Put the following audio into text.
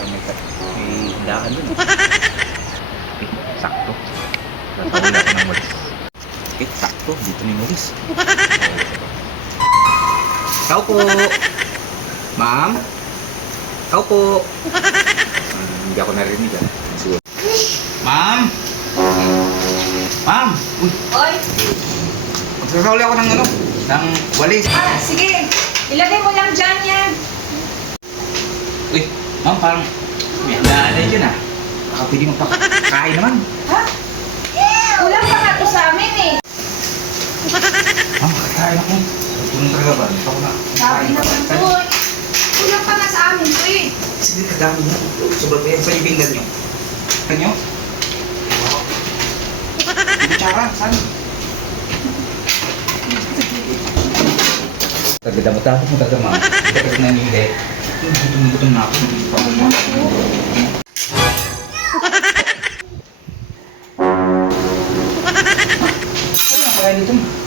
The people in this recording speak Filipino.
Parang may daan dun. Sakto. Nakawala ko ng walis. Sakto. Dito na yung walis. Tao po. Ma'am? Tao po. Hindi ako narinig ah. Siguro. Ma'am? Ma'am? Uy. Oy! Magsasauli ako ng ng walis. Sige! Ilagay mo lang dyan yan. Uy, ma'am, parang may naalay dyan ah. Baka pwede magpakain naman. Ha? Kulang pa nga to sa amin eh. Ma'am, makakain ako. Tulong talaga ba? Ito ko na. Sabi naman to. Kulang pa nga sa amin to eh. Sige, kadami niya. Sobrang yan sa ibinggan nyo. Kanyo? Wow. Kutsara, saan? Tagdamot-damot mo talaga, ma'am. Ito kasi nangyili. Gutom na ako. Ano na kaya dito?